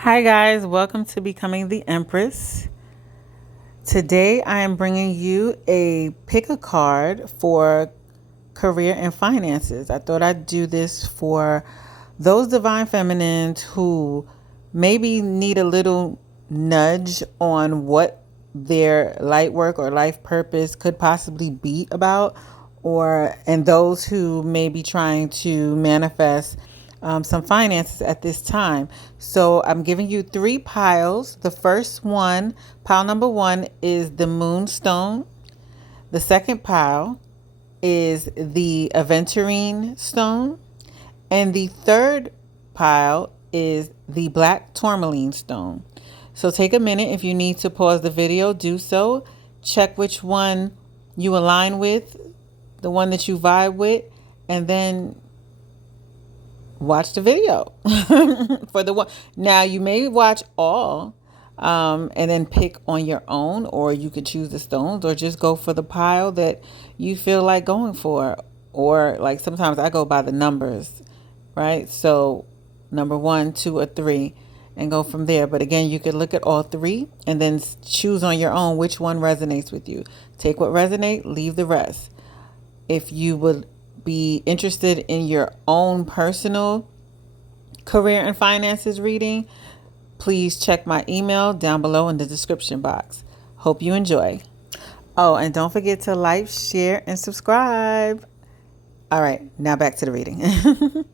Hi guys, welcome to Becoming the Empress. Today I am bringing you a pick a card for career and finances. I thought I'd do this for those divine feminines who maybe need a little nudge on what their light work or life purpose could possibly be about, and those who may be trying to manifest some finances at this time. So I'm giving you three piles. The first one, pile number one, is the moonstone. The second pile is the aventurine stone. And the third pile is the black tourmaline stone. So take a minute. If you need to pause the video, do so. Check which one you align with, the one that you vibe with, and then watch the video for the one. Now you may watch all and then pick on your own, or you could choose the stones, or just go for the pile that you feel like going for. Or like sometimes I go by the numbers, right? So number 1, 2, or 3, and go from there. But again, you could look at all three and then choose on your own which one resonates with you. Take what resonates, leave the rest. If you would be interested in your own personal career and finances reading, please check my email down below in the description box. Hope you enjoy. Oh, and don't forget to like, share, and subscribe. All right, now back to the reading.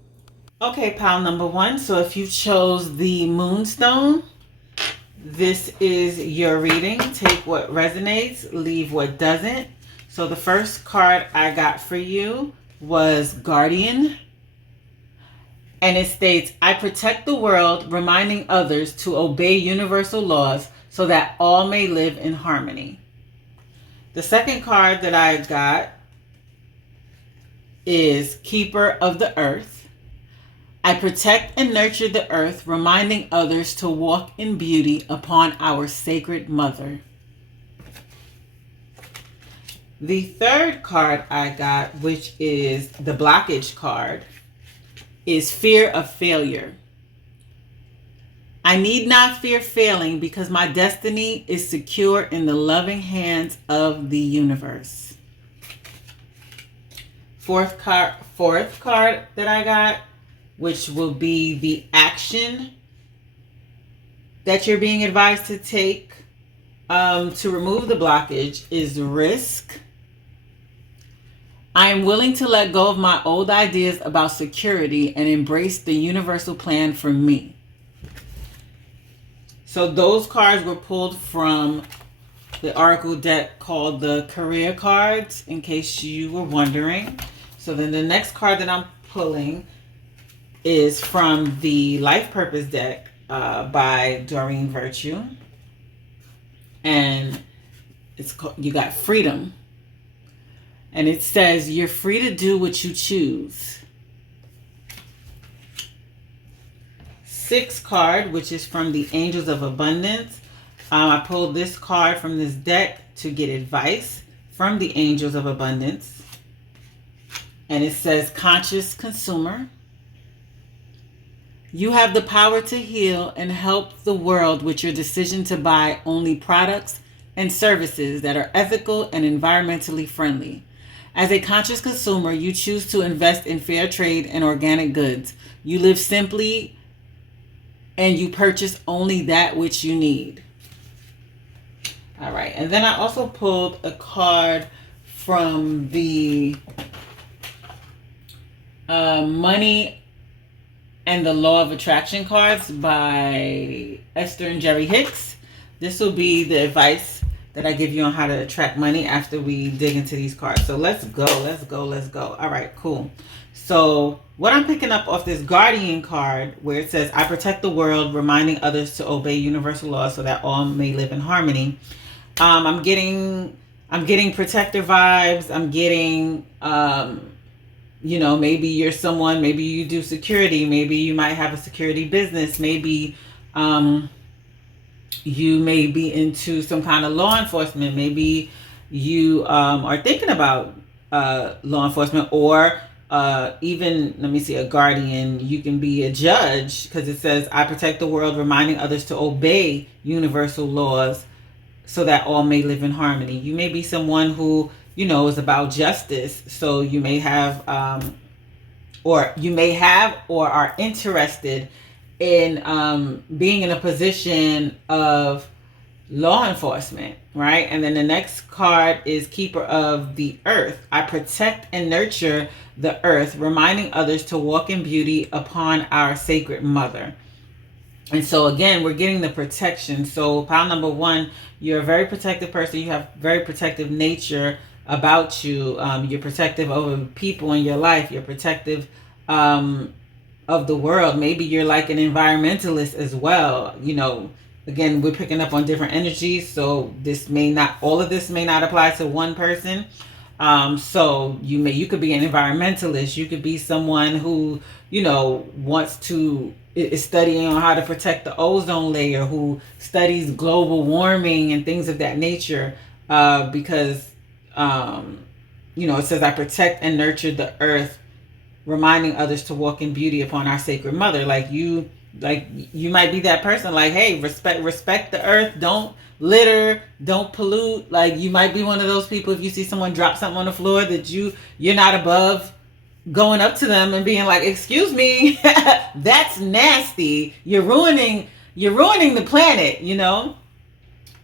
Okay, pile number one. So if you chose the moonstone, this is your reading. Take what resonates, leave what doesn't. So the first card I got for you was Guardian. And it states, I protect the world, reminding others to obey universal laws so that all may live in harmony. The second card that I got is Keeper of the Earth. I protect and nurture the earth, reminding others to walk in beauty upon our sacred mother. The third card I got, which is the blockage card, is Fear of Failure. I need not fear failing because my destiny is secure in the loving hands of the universe. Fourth card that I got, which will be the action that you're being advised to take to remove the blockage, is risk. I am willing to let go of my old ideas about security and embrace the universal plan for me. So those cards were pulled from the oracle deck called the career cards, in case you were wondering. So then the next card that I'm pulling is from the life purpose deck by Doreen Virtue. And it's called, you got freedom. And it says, you're free to do what you choose. Sixth card, which is from the Angels of Abundance. I pulled this card from this deck to get advice from the Angels of Abundance. And it says, conscious consumer. You have the power to heal and help the world with your decision to buy only products and services that are ethical and environmentally friendly. As a conscious consumer, you choose to invest in fair trade and organic goods. You live simply and you purchase only that which you need. All right. And then I also pulled a card from the Money and the Law of Attraction cards by Esther and Jerry Hicks. This will be the advice that I give you on how to attract money after we dig into these cards. So let's go. All right, cool. So what I'm picking up off this Guardian card, where it says, I protect the world, reminding others to obey universal laws so that all may live in harmony. I'm getting protector vibes. I'm getting, maybe you're someone, maybe you do security, maybe you might have a security business, maybe you may be into some kind of law enforcement, maybe you are thinking about law enforcement, or Even, let me see, a guardian, you can be a judge, because it says, I protect the world, reminding others to obey universal laws so that all may live in harmony. You may be someone who, is about justice. So you may have, or are interested in being in a position of law enforcement, right? And then the next card is Keeper of the Earth. I protect and nurture the earth, reminding others to walk in beauty upon our sacred mother. And so again, we're getting the protection. So pile number one, you're a very protective person. You have very protective nature about you. You're protective over people in your life. You're protective of the world. Maybe you're like an environmentalist as well. Again, we're picking up on different energies. So all of this may not apply to one person. So you could be an environmentalist. You could be someone who, is studying on how to protect the ozone layer, who studies global warming and things of that nature. Because, it says, I protect and nurture the earth, reminding others to walk in beauty upon our sacred mother. You might be that person, like, hey, respect the earth, don't litter, don't pollute. You might be one of those people, if you see someone drop something on the floor, that you're not above going up to them and being like, excuse me, that's nasty, you're ruining the planet.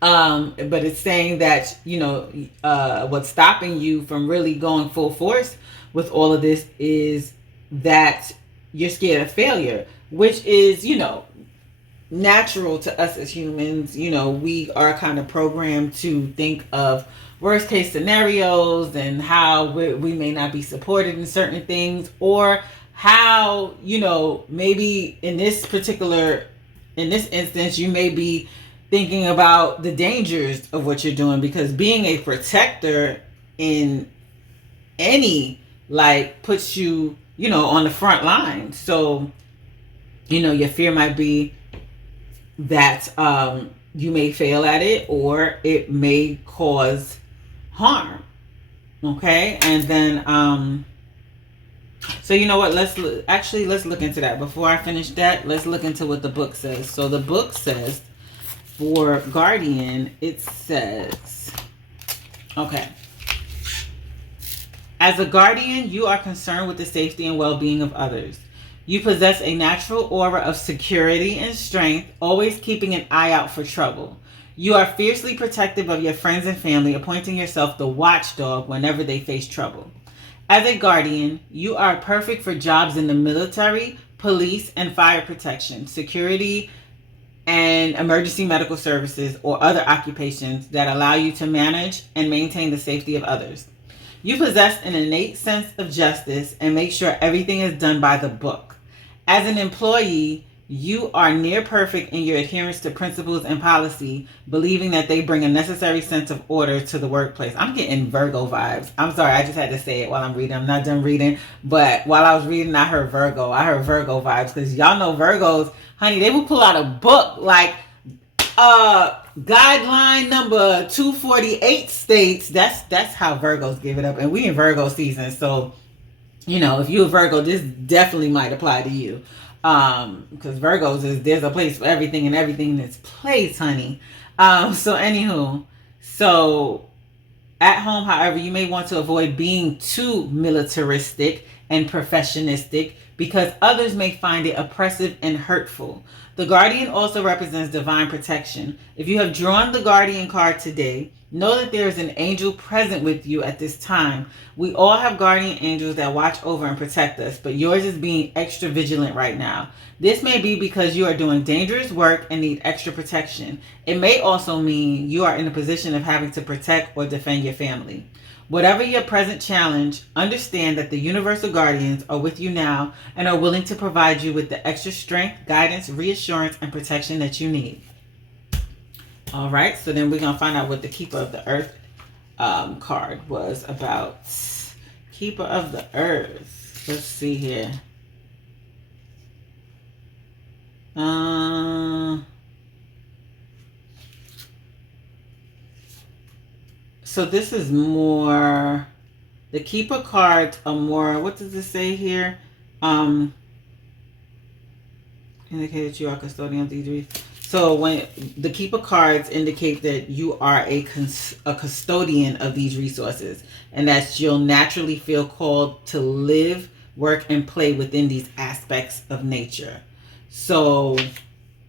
But it's saying that, what's stopping you from really going full force with all of this is that you're scared of failure, which is, natural to us as humans. We are kind of programmed to think of worst case scenarios and how we may not be supported in certain things, or how, maybe in this instance, you may be thinking about the dangers of what you're doing, because being a protector in any puts you, on the front line. So, your fear might be that you may fail at it, or it may cause harm. Okay. And then, so you know what, let's look into that. Before I finish that, let's look into what the book says. So the book says, for Guardian, it says, okay, as a guardian, you are concerned with the safety and well-being of others. You possess a natural aura of security and strength, always keeping an eye out for trouble. You are fiercely protective of your friends and family, appointing yourself the watchdog whenever they face trouble. As a guardian, you are perfect for jobs in the military, police, and fire protection, security, and emergency medical services, or other occupations that allow you to manage and maintain the safety of others. You possess an innate sense of justice and make sure everything is done by the book. As an employee, you are near perfect in your adherence to principles and policy, believing that they bring a necessary sense of order to the workplace. I'm getting Virgo vibes. I'm sorry, I just had to say it while I'm reading. I'm not done reading, but while I was reading, I heard Virgo. I heard Virgo vibes, because y'all know Virgos, honey, they will pull out a book like guideline number 248 states. That's how Virgos give it up, and we in Virgo season, so if you're a Virgo, this definitely might apply to you. Because Virgos there's a place for everything, and everything in its place, honey. So anywho, at home, however, you may want to avoid being too militaristic and professionistic, because others may find it oppressive and hurtful. The Guardian also represents divine protection. If you have drawn the Guardian card today, know that there is an angel present with you at this time. We all have guardian angels that watch over and protect us, but yours is being extra vigilant right now. This may be because you are doing dangerous work and need extra protection. It may also mean you are in a position of having to protect or defend your family. Whatever your present challenge, understand that the universal guardians are with you now and are willing to provide you with the extra strength, guidance, reassurance, and protection that you need. All right, so then we're going to find out what the Keeper of the Earth card was about. Keeper of the Earth. Let's see here. So this is more The keeper cards are more, what does it say here? Indicate that you are custodian of these. So when the keeper cards indicate that you are a custodian of these resources, and that you'll naturally feel called to live, work, and play within these aspects of nature. So,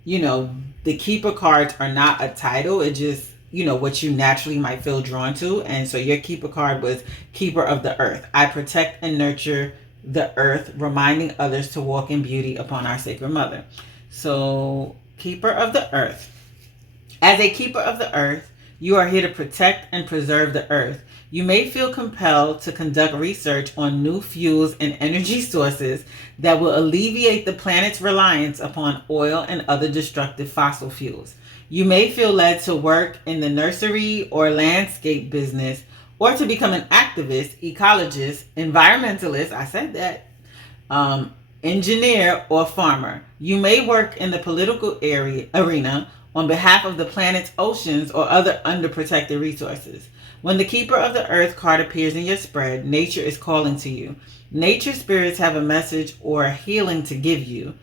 the keeper cards are not a title. It just, what you naturally might feel drawn to. And so your keeper card was keeper of the earth. I protect and nurture the earth, reminding others to walk in beauty upon our sacred mother. So, keeper of the earth. As a keeper of the earth, you are here to protect and preserve the earth. You may feel compelled to conduct research on new fuels and energy sources that will alleviate the planet's reliance upon oil and other destructive fossil fuels. You may feel led to work in the nursery or landscape business, or to become an activist, ecologist, environmentalist, I said that, engineer, or farmer. You may work in the political arena on behalf of the planet's oceans or other underprotected resources. When the Keeper of the Earth card appears in your spread, nature is calling to you. Nature spirits have a message or a healing to give you.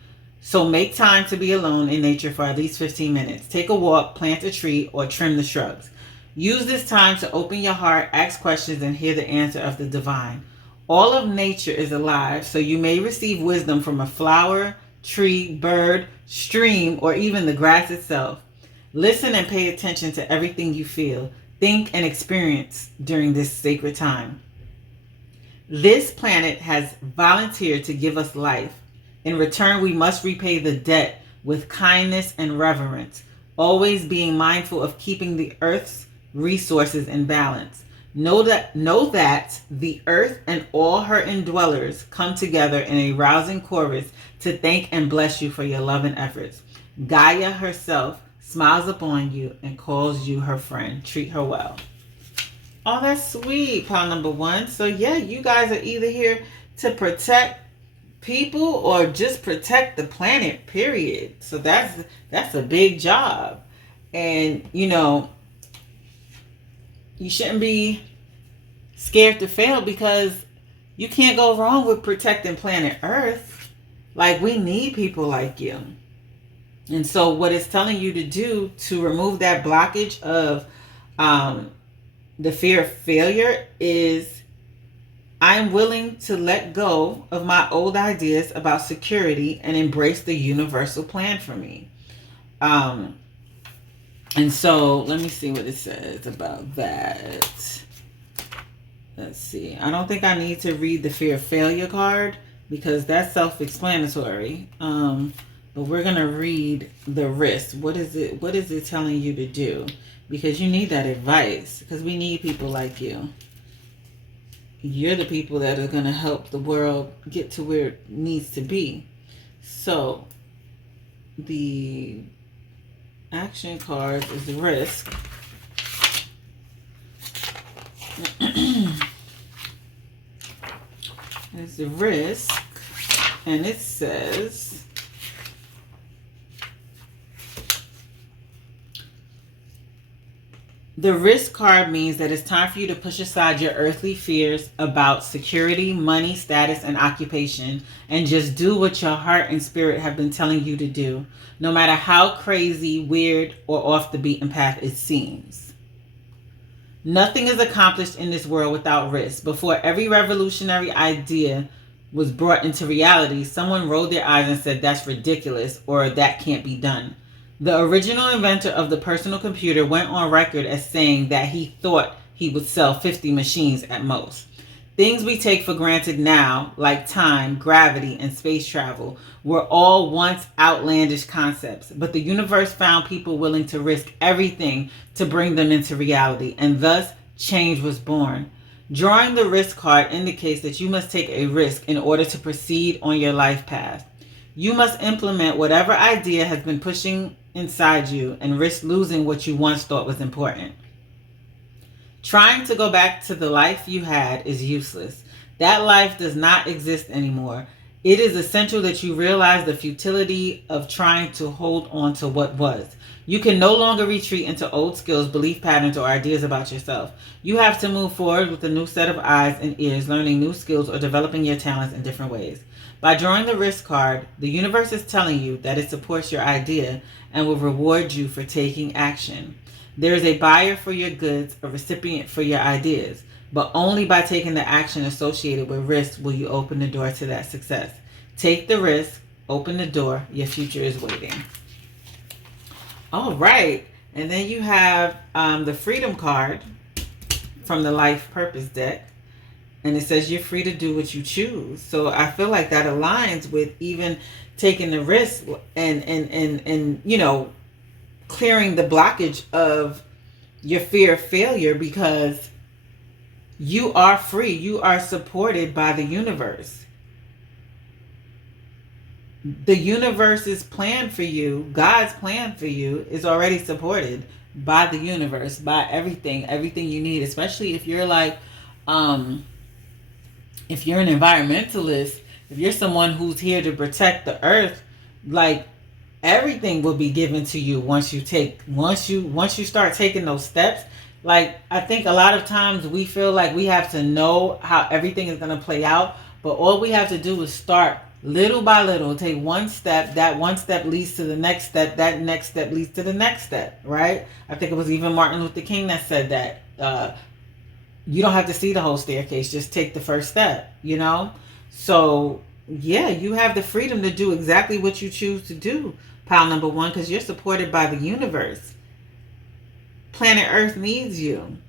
So make time to be alone in nature for at least 15 minutes. Take a walk, plant a tree, or trim the shrubs. Use this time to open your heart, ask questions, and hear the answer of the divine. All of nature is alive, so you may receive wisdom from a flower, tree, bird, stream, or even the grass itself. Listen and pay attention to everything you feel, think, and experience during this sacred time. This planet has volunteered to give us life. In return, we must repay the debt with kindness and reverence, always being mindful of keeping the earth's resources in balance. Know that the earth and all her indwellers come together in a rousing chorus to thank and bless you for your love and efforts. Gaia herself smiles upon you and calls you her friend. Treat her well. Oh, that's sweet, pile number one. So yeah, you guys are either here to protect people or just protect the planet, period. So that's a big job. And you shouldn't be scared to fail, because you can't go wrong with protecting planet Earth. Like, we need people like you. And so what it's telling you to do to remove that blockage of the fear of failure is, I'm willing to let go of my old ideas about security and embrace the universal plan for me. And so let me see what it says about that. Let's see. I don't think I need to read the fear of failure card, because that's self-explanatory. But we're going to read the risk. What is it telling you to do? Because you need that advice, because we need people like you. You're the people that are going to help the world get to where it needs to be. So the action card is the risk. It's the risk, and it says, the risk card means that it's time for you to push aside your earthly fears about security, money, status, and occupation, and just do what your heart and spirit have been telling you to do, no matter how crazy, weird, or off the beaten path it seems. Nothing is accomplished in this world without risk. Before every revolutionary idea was brought into reality, someone rolled their eyes and said, that's ridiculous, or that can't be done. The original inventor of the personal computer went on record as saying that he thought he would sell 50 machines at most. Things we take for granted now, like time, gravity, and space travel, were all once outlandish concepts, but the universe found people willing to risk everything to bring them into reality, and thus change was born. Drawing the risk card indicates that you must take a risk in order to proceed on your life path. You must implement whatever idea has been pushing inside you and risk losing what you once thought was important. Trying to go back to the life you had is useless. That life does not exist anymore. It is essential that you realize the futility of trying to hold on to what was. You can no longer retreat into old skills, belief patterns, or ideas about yourself. You have to move forward with a new set of eyes and ears, learning new skills or developing your talents in different ways. By drawing the risk card, the universe is telling you that it supports your idea and will reward you for taking action. There is a buyer for your goods, a recipient for your ideas. But only by taking the action associated with risk will you open the door to that success. Take the risk, open the door, your future is waiting. All right. And then you have the Freedom card from the Life Purpose deck. And it says you're free to do what you choose. So I feel like that aligns with even taking the risk and you know, clearing the blockage of your fear of failure, because you are free. You are supported by the universe. The universe's plan for you, God's plan for you, is already supported by the universe, by everything you need. Especially if you're like, if you're an environmentalist, if you're someone who's here to protect the earth, like everything will be given to you once you start taking those steps. Like, I think a lot of times we feel like we have to know how everything is going to play out, but all we have to do is start little by little. Take one step. That one step leads to the next step. That next step leads to the next step, right? I think it was even Martin Luther King that said that you don't have to see the whole staircase. Just take the first step, you know? So, yeah, you have the freedom to do exactly what you choose to do, pile number one, because you're supported by the universe. Planet Earth needs you.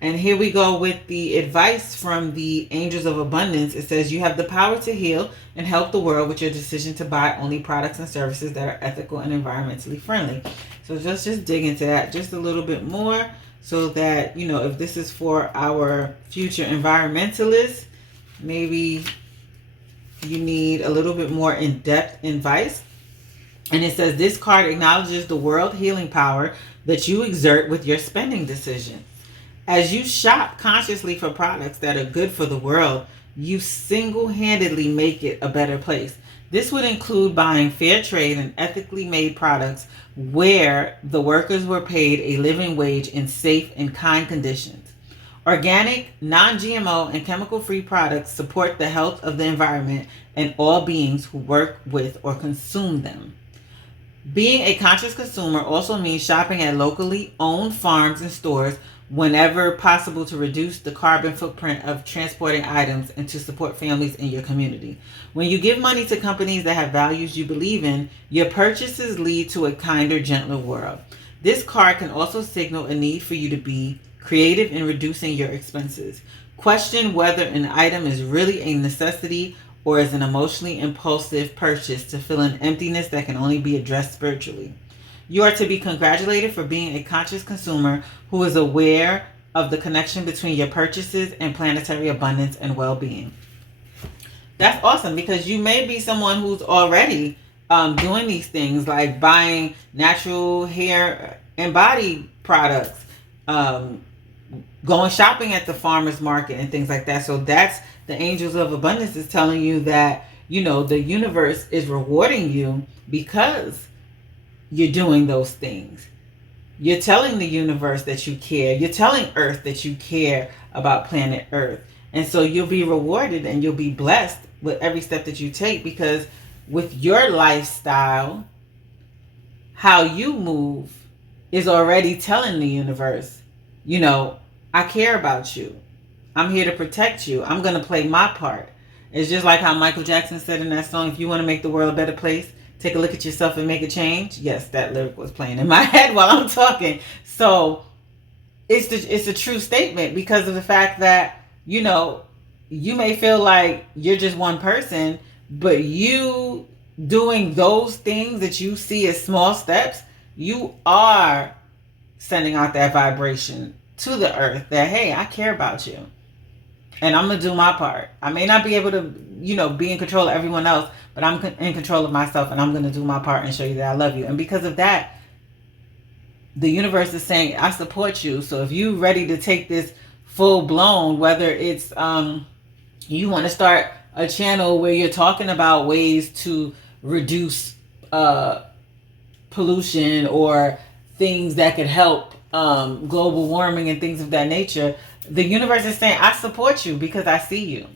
And here we go with the advice from the Angels of Abundance. It says you have the power to heal and help the world with your decision to buy only products and services that are ethical and environmentally friendly. So just dig into that just a little bit more, so that, you know, if this is for our future environmentalists, maybe you need a little bit more in-depth advice. And it says this card acknowledges the world healing power that you exert with your spending decisions. As you shop consciously for products that are good for the world, you single-handedly make it a better place. This would include buying fair trade and ethically made products where the workers were paid a living wage in safe and kind conditions. Organic, non-GMO, and chemical-free products support the health of the environment and all beings who work with or consume them. Being a conscious consumer also means shopping at locally owned farms and stores whenever possible to reduce the carbon footprint of transporting items and to support families in your community. When you give money to companies that have values you believe in, your purchases lead to a kinder, gentler world. This card can also signal a need for you to be creative in reducing your expenses. Question whether an item is really a necessity or is an emotionally impulsive purchase to fill an emptiness that can only be addressed spiritually. You are to be congratulated for being a conscious consumer who is aware of the connection between your purchases and planetary abundance and well-being. That's awesome, because you may be someone who's already doing these things, like buying natural hair and body products, going shopping at the farmer's market and things like that. So that's the Angels of Abundance is telling you that, you know, the universe is rewarding you because you're doing those things. You're telling the universe that you care. You're telling Earth that you care about planet Earth. And so you'll be rewarded and you'll be blessed with every step that you take, because with your lifestyle, how you move is already telling the universe, you know, I care about you. I'm here to protect you. I'm going to play my part. It's just like how Michael Jackson said in that song, if you want to make the world a better place, take a look at yourself and make a change. Yes, that lyric was playing in my head while I'm talking. So it's a true statement, because of the fact that, you know, you may feel like you're just one person, but you doing those things that you see as small steps, you are sending out that vibration to the earth that, hey, I care about you. And I'm going to do my part. I may not be able to, you know, be in control of everyone else, but I'm in control of myself, and I'm going to do my part and show you that I love you. And because of that, the universe is saying, I support you. So if you're ready to take this full blown, whether it's you want to start a channel where you're talking about ways to reduce pollution or things that could help global warming and things of that nature, the universe is saying, I support you because I see you.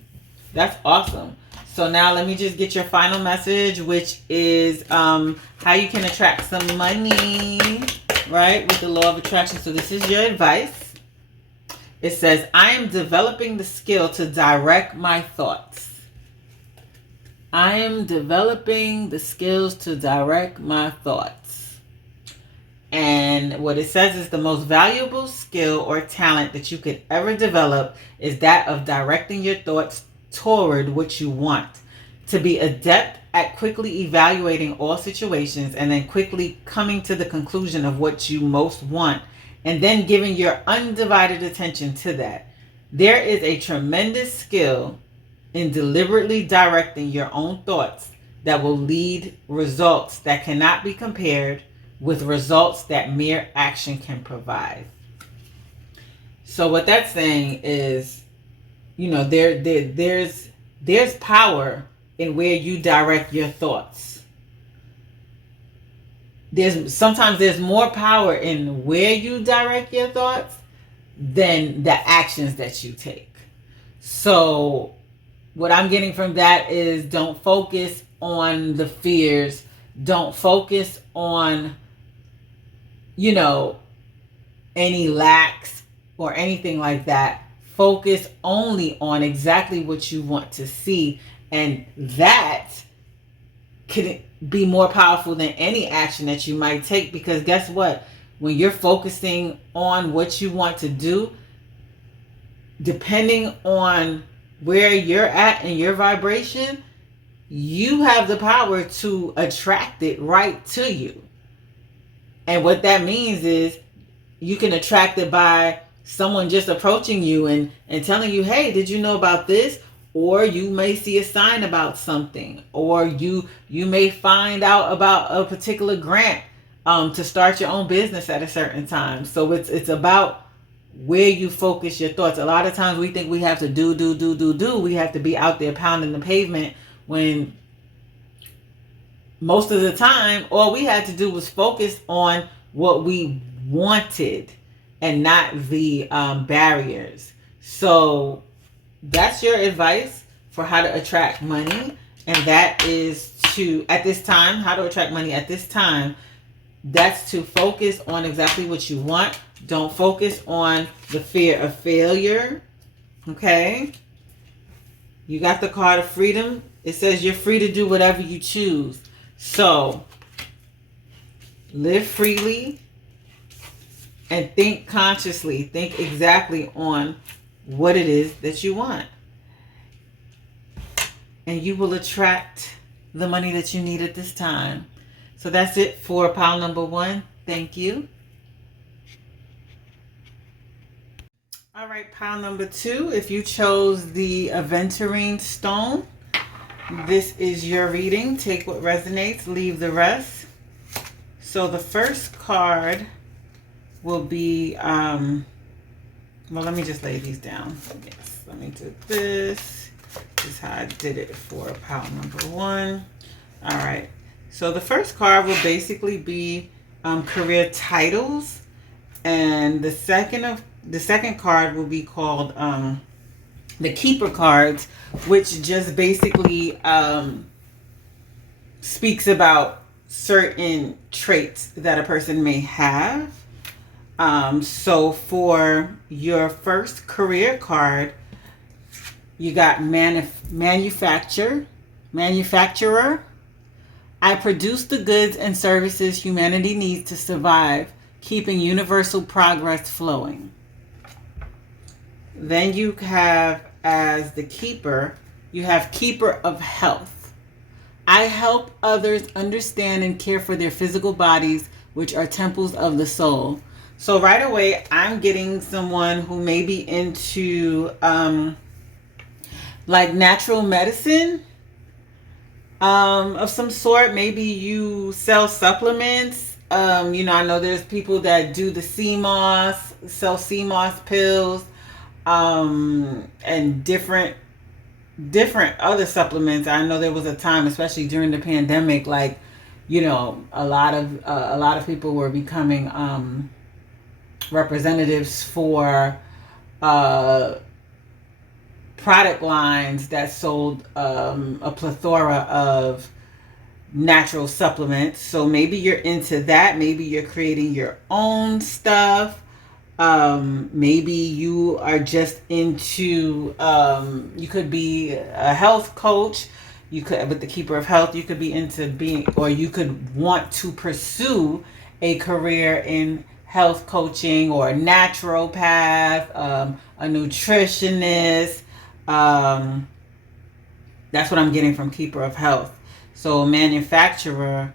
That's awesome. So now let me just get your final message, which is how you can attract some money, right? With the law of attraction. So this is your advice. It says, I am developing the skill to direct my thoughts. I am developing the skills to direct my thoughts. And what it says is the most valuable skill or talent that you could ever develop is that of directing your thoughts toward what you want. To be adept at quickly evaluating all situations and then quickly coming to the conclusion of what you most want and then giving your undivided attention to that. There is a tremendous skill in deliberately directing your own thoughts that will lead results that cannot be compared with results that mere action can provide. So what that's saying is, you know, there's power in where you direct your thoughts. Sometimes there's more power in where you direct your thoughts than the actions that you take. So what I'm getting from that is, don't focus on the fears. Don't focus on, you know, any lacks or anything like that. Focus only on exactly what you want to see. And that can be more powerful than any action that you might take. Because guess what? When you're focusing on what you want to do, depending on where you're at in your vibration, you have the power to attract it right to you. And what that means is you can attract it by someone just approaching you and telling you, hey, did you know about this? Or you may see a sign about something, or you may find out about a particular grant to start your own business at a certain time. So it's about where you focus your thoughts. A lot of times we think we have to do. We have to be out there pounding the pavement, when most of the time all we had to do was focus on what we wanted and not the barriers. So that's your advice for how to attract money. And that is at this time, how to attract money at this time. That's to focus on exactly what you want. Don't focus on the fear of failure. Okay? You got the card of freedom. It says you're free to do whatever you choose. So live freely and think consciously. Think exactly on what it is that you want. And you will attract the money that you need at this time. So that's it for pile number 1. Thank you. All right, pile number 2. If you chose the aventurine stone, this is your reading. Take what resonates, leave the rest. So the first card will be, well, let me just lay these down. Yes, let me do this. This is how I did it for pile number 1. All right. So the first card will basically be career titles, and the second card will be called the keeper cards, which just basically speaks about certain traits that a person may have. So for your first career card, you got manufacturer. I produce the goods and services humanity needs to survive, keeping universal progress flowing. Then you have, as the keeper, you have keeper of health. I help others understand and care for their physical bodies, which are temples of the soul. So right away, I'm getting someone who may be into like natural medicine of some sort. Maybe you sell supplements. I know there's people that do the sell CMOS pills, and different different other supplements. I know there was a time, especially during the pandemic, like, a lot of people were becoming representatives for uh, product lines that sold a plethora of natural supplements. So maybe you're into that. Maybe you're creating your own stuff. Maybe you are just into, you could be a health coach. You could, with the Keeper of Health, you could be into being, or you could want to pursue a career in health coaching or a naturopath, a nutritionist. Um, that's what I'm getting from Keeper of Health. So, manufacturer,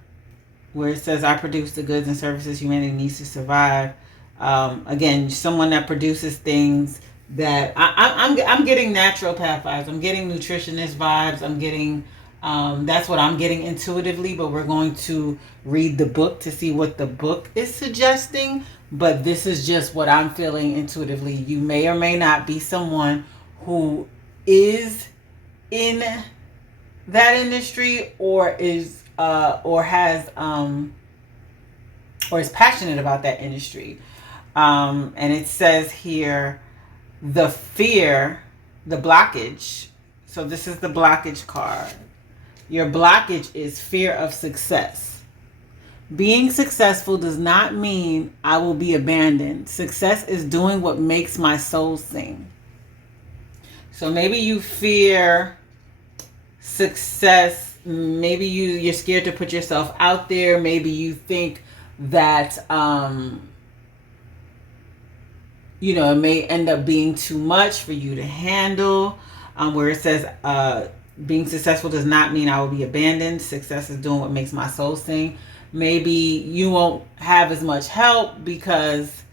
where it says, I produce the goods and services humanity needs to survive. Again, someone that produces things that I'm getting naturopath vibes. I'm getting nutritionist vibes. I'm getting, that's what I'm getting intuitively, but we're going to read the book to see what the book is suggesting. But this is just what I'm feeling intuitively. You may or may not be someone who is in that industry, or is or is passionate about that industry. And it says here, the fear, the blockage. So this is the blockage card. Your blockage is fear of success. Being successful does not mean I will be abandoned. Success is doing what makes my soul sing. So maybe you fear success. Maybe you're scared to put yourself out there. Maybe you think that it may end up being too much for you to handle. Where it says being successful does not mean I will be abandoned. Success is doing what makes my soul sing. Maybe you won't have as much help because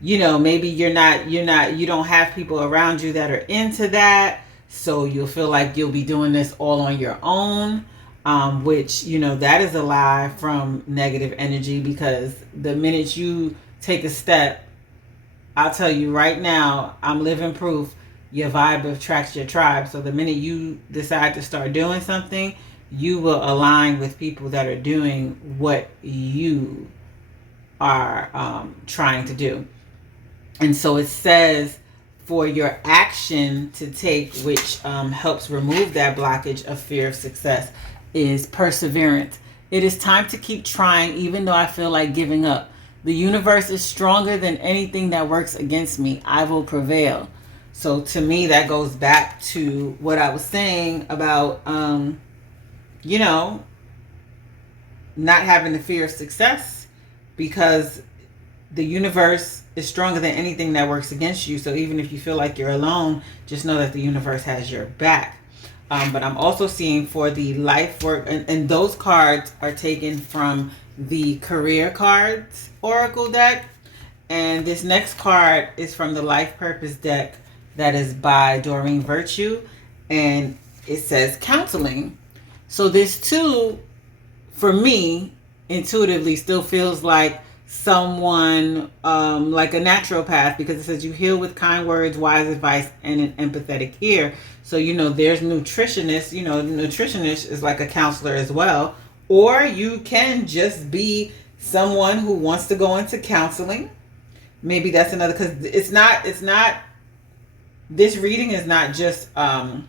maybe you don't have people around you that are into that. So you'll feel like you'll be doing this all on your own, which, that is a lie from negative energy, because the minute you take a step, I'll tell you right now, I'm living proof, your vibe attracts your tribe. So the minute you decide to start doing something, you will align with people that are doing what you are trying to do. And so it says, for your action to take, which helps remove that blockage of fear of success, is perseverance. It is time to keep trying, even though I feel like giving up. The universe is stronger than anything that works against me. I will prevail. So to me, that goes back to what I was saying about, not having the fear of success, because the universe is stronger than anything that works against you. So even if you feel like you're alone, just know that the universe has your back. But I'm also seeing for the life work, and those cards are taken from the career cards oracle deck. And this next card is from the life purpose deck that is by Doreen Virtue. And it says counseling. So this too, for me, intuitively still feels like someone like a naturopath, because it says you heal with kind words, wise advice, and an empathetic ear. So there's nutritionists. Nutritionist is like a counselor as well. Or you can just be someone who wants to go into counseling. Maybe that's another, because it's not this reading is not just one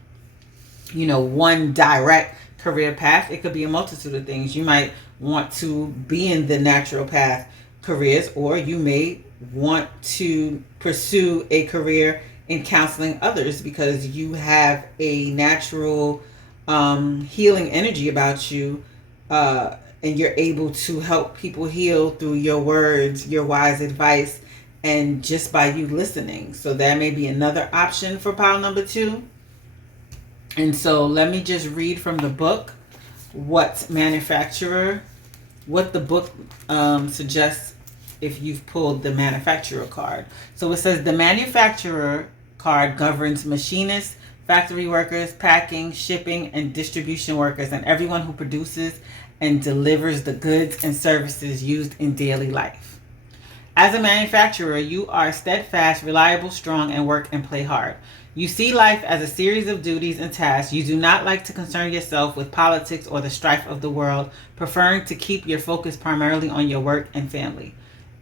direct career path. It could be a multitude of things. You might want to be in the naturopath careers, or you may want to pursue a career in counseling others, because you have a natural healing energy about you, and you're able to help people heal through your words, your wise advice, and just by you listening. So that may be another option for pile number 2. And so let me just read from the book what the book suggests if you've pulled the manufacturer card. So it says the manufacturer card governs machinists, factory workers, packing, shipping, and distribution workers, and everyone who produces and delivers the goods and services used in daily life. As a manufacturer, you are steadfast, reliable, strong, and work and play hard. You see life as a series of duties and tasks. You do not like to concern yourself with politics or the strife of the world, preferring to keep your focus primarily on your work and family.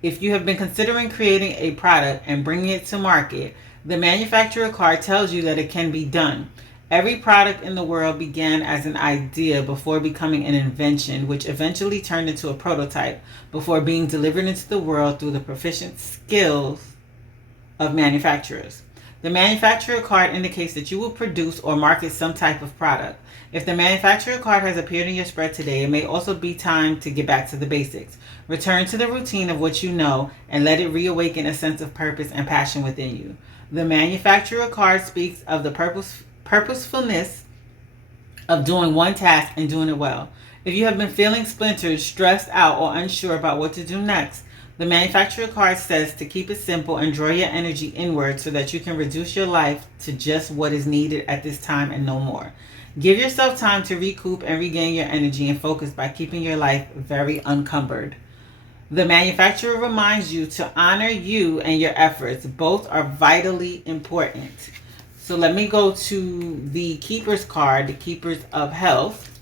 If you have been considering creating a product and bringing it to market, the manufacturer card tells you that it can be done. Every product in the world began as an idea before becoming an invention, which eventually turned into a prototype before being delivered into the world through the proficient skills of manufacturers. The manufacturer card indicates that you will produce or market some type of product. If the manufacturer card has appeared in your spread today, it may also be time to get back to the basics. Return to the routine of what you know and let it reawaken a sense of purpose and passion within you. The manufacturer card speaks of the purposefulness of doing one task and doing it well. If you have been feeling splintered, stressed out, or unsure about what to do next, the manufacturer card says to keep it simple and draw your energy inward so that you can reduce your life to just what is needed at this time and no more. Give yourself time to recoup and regain your energy and focus by keeping your life very unencumbered. The manufacturer reminds you to honor you and your efforts. Both are vitally important. So let me go to the Keeper's card, the Keepers of Health.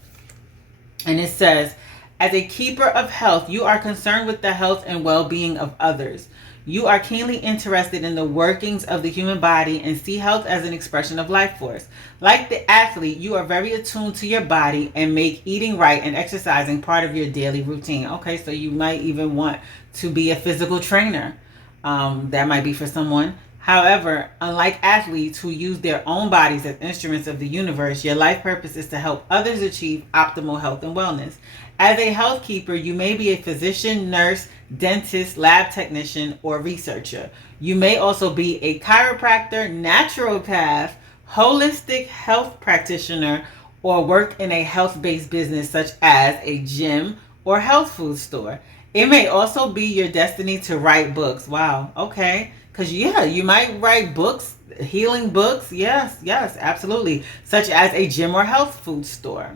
And it says, as a keeper of health, you are concerned with the health and well-being of others. You are keenly interested in the workings of the human body and see health as an expression of life force. Like the athlete, you are very attuned to your body and make eating right and exercising part of your daily routine. Okay, so you might even want to be a physical trainer. That might be for someone. However, unlike athletes who use their own bodies as instruments of the universe, your life purpose is to help others achieve optimal health and wellness. As a health keeper, you may be a physician, nurse, dentist, lab technician, or researcher. You may also be a chiropractor, naturopath, holistic health practitioner, or work in a health-based business such as a gym or health food store. It may also be your destiny to write books. Wow, okay. Because, you might write books, healing books. Yes, absolutely. Such as a gym or health food store.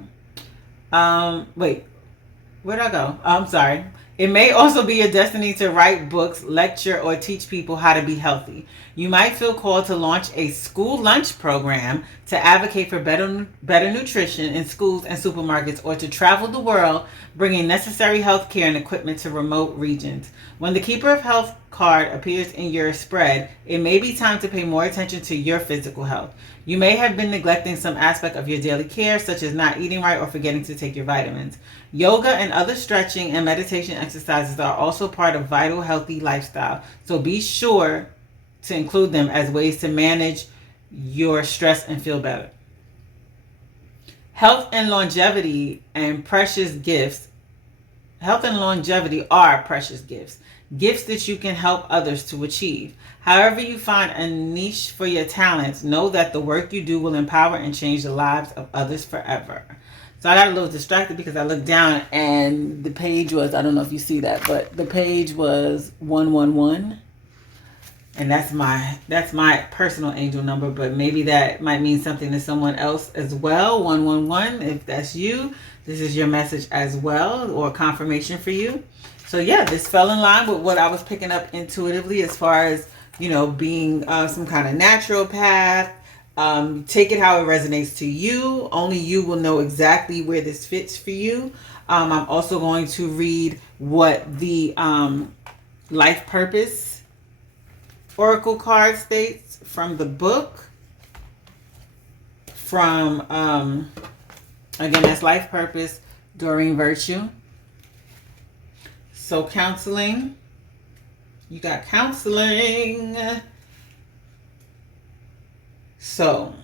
Wait, where'd I go? I'm sorry. It may also be your destiny to write books, lecture, or teach people how to be healthy. You might feel called to launch a school lunch program to advocate for better nutrition in schools and supermarkets, or to travel the world bringing necessary health care and equipment to remote regions. When the Keeper of Health card appears in your spread, it may be time to pay more attention to your physical health. You may have been neglecting some aspect of your daily care, such as not eating right or forgetting to take your vitamins. Yoga and other stretching and meditation exercises are also part of vital, healthy lifestyle, so be sure to include them as ways to manage your stress and feel better. Health and longevity are precious gifts. Gifts that you can help others to achieve. However you find a niche for your talents, know that the work you do will empower and change the lives of others forever. So I got a little distracted because I looked down and the page was, I don't know if you see that, but the page was 111. And that's my personal angel number, but maybe that might mean something to someone else as well. 111, if that's you, this is your message as well, or confirmation for you. So this fell in line with what I was picking up intuitively as far as, being some kind of naturopath. Take it how it resonates to you. Only you will know exactly where this fits for you. I'm also going to read what the life purpose oracle card states from the book. From, again, that's life purpose, Doreen Virtue. So counseling, you got counseling. So,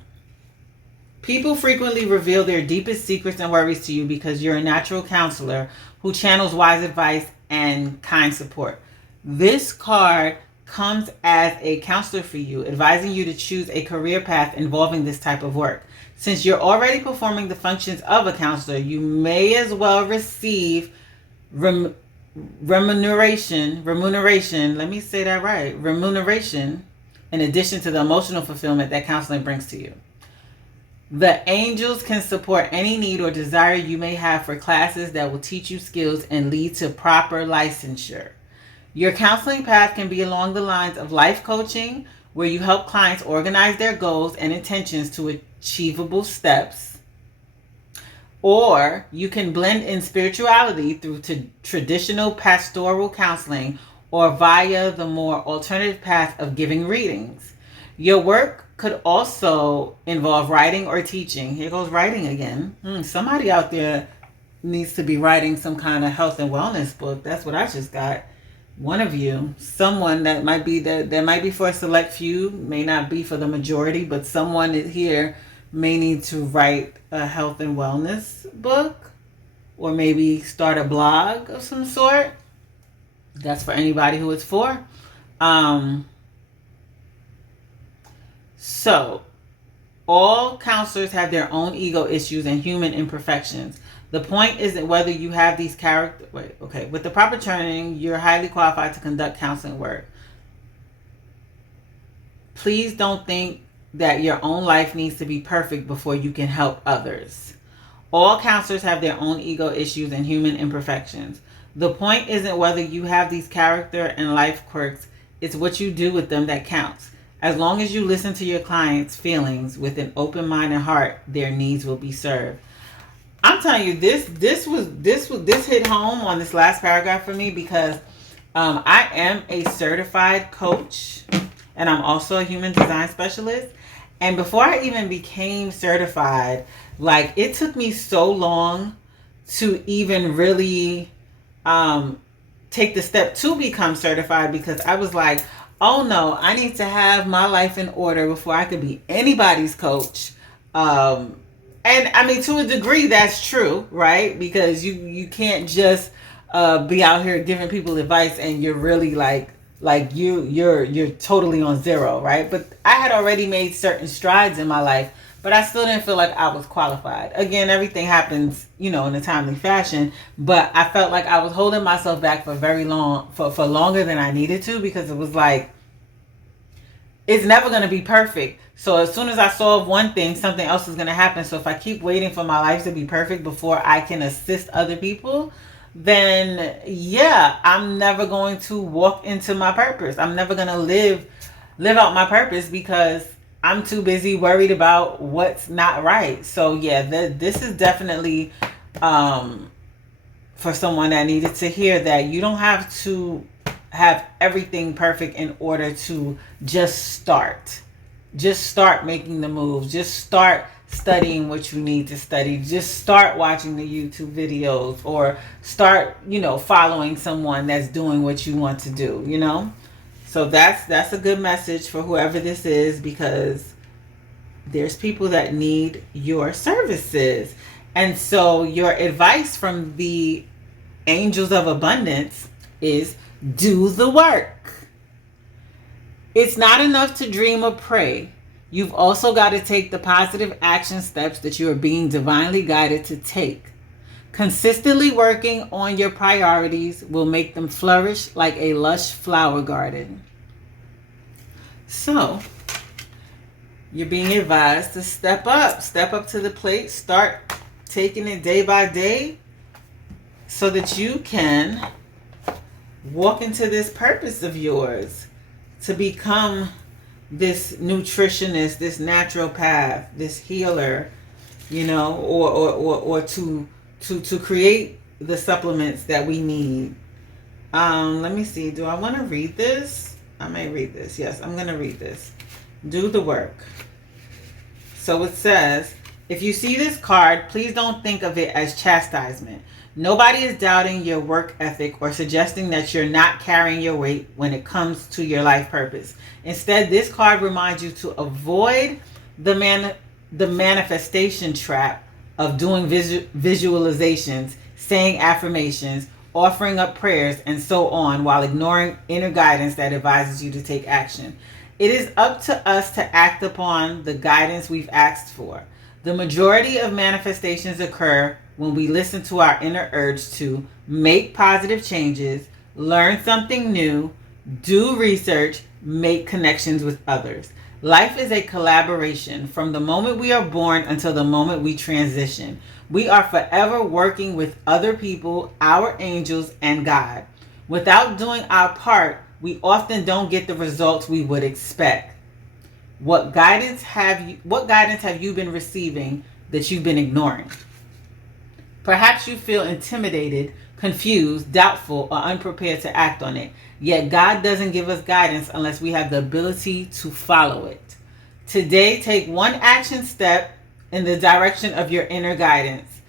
people frequently reveal their deepest secrets and worries to you because you're a natural counselor who channels wise advice and kind support. This card comes as a counselor for you, advising you to choose a career path involving this type of work. Since you're already performing the functions of a counselor, you may as well receive remuneration, let me say that right, remuneration, in addition to the emotional fulfillment that counseling brings to you. The angels can support any need or desire you may have for classes that will teach you skills and lead to proper licensure. Your counseling path can be along the lines of life coaching, where you help clients organize their goals and intentions to achievable steps. Or you can blend in spirituality through traditional pastoral counseling or via the more alternative path of giving readings. Your work could also involve writing or teaching. Here goes writing again. Somebody out there needs to be writing some kind of health and wellness book. That's what I just got. One of you, someone that might be for a select few, may not be for the majority, but someone here may need to write a health and wellness book, or maybe start a blog of some sort. That's for anybody who it's for. So all counselors have their own ego issues and human imperfections. The point isn't whether you have these with the proper training, you're highly qualified to conduct counseling work. Please don't think that your own life needs to be perfect before you can help others. All counselors have their own ego issues and human imperfections. The point isn't whether you have these character and life quirks, it's what you do with them that counts. As long as you listen to your clients' feelings with an open mind and heart, their needs will be served. I'm telling you, this hit home on this last paragraph for me, because I am a certified coach and I'm also a human design specialist. And before I even became certified, like, it took me so long to even really take the step to become certified, because I was like, oh no, I need to have my life in order before I could be anybody's coach. And I mean, to a degree, that's true, right? Because you can't just be out here giving people advice and you're really you're totally on zero, right? But I had already made certain strides in my life, but I still didn't feel like I was qualified. Again, everything happens, in a timely fashion, but I felt like I was holding myself back for for longer than I needed to, because it was like, it's never going to be perfect. So as soon as I solve one thing, something else is going to happen. So if I keep waiting for my life to be perfect before I can assist other people, then yeah, I'm never going to walk into my purpose. I'm never going to live out my purpose, because I'm too busy worried about what's not right. So yeah, this is definitely for someone that needed to hear that you don't have to have everything perfect in order to just start. Just start making the moves. Just start studying what you need to study. Just start watching the YouTube videos, or start, following someone that's doing what you want to do, So that's a good message for whoever this is, because there's people that need your services. And so your advice from the Angels of Abundance is do the work. It's not enough to dream or pray. You've also got to take the positive action steps that you are being divinely guided to take. Consistently working on your priorities will make them flourish like a lush flower garden. So, you're being advised to step up to the plate, start taking it day by day, so that you can walk into this purpose of yours, to become this nutritionist, this naturopath, this healer, or to create the supplements that we need. Let me see. Do I want to read this? I may read this. Yes, I'm going to read this. Do the work. So it says, if you see this card, please don't think of it as chastisement. Nobody is doubting your work ethic or suggesting that you're not carrying your weight when it comes to your life purpose. Instead, this card reminds you to avoid the manifestation trap of doing visualizations, saying affirmations, offering up prayers, and so on, while ignoring inner guidance that advises you to take action. It is up to us to act upon the guidance we've asked for. The majority of manifestations occur when we listen to our inner urge to make positive changes, learn something new, do research, make connections with others. Life is a collaboration from the moment we are born until the moment we transition. We are forever working with other people, our angels, and God. Without doing our part, we often don't get the results we would expect. What guidance have you been receiving that you've been ignoring? Perhaps you feel intimidated, confused, doubtful, or unprepared to act on it. Yet God doesn't give us guidance unless we have the ability to follow it. Today, take one action step in the direction of your inner guidance.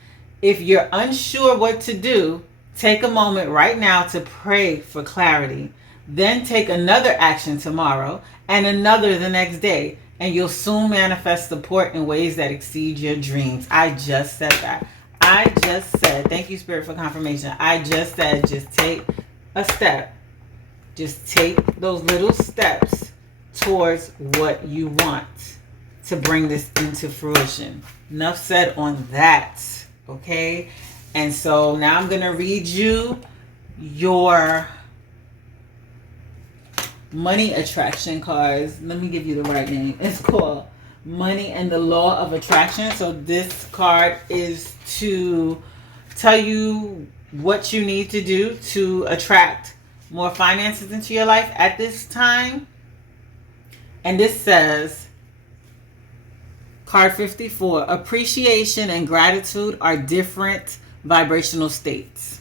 If you're unsure what to do, take a moment right now to pray for clarity. Then take another action tomorrow and another the next day, and you'll soon manifest support in ways that exceed your dreams. I just said that. I just said, thank you, Spirit, for confirmation. I just said, just take a step. Just take those little steps towards what you want to bring this into fruition. Enough said on that. Okay? And so now I'm going to read you your money attraction cards. Let me give you the right name. It's called Money and the Law of Attraction. So this card is to tell you what you need to do to attract more finances into your life at this time. And this says, card 54, appreciation and gratitude are different vibrational states.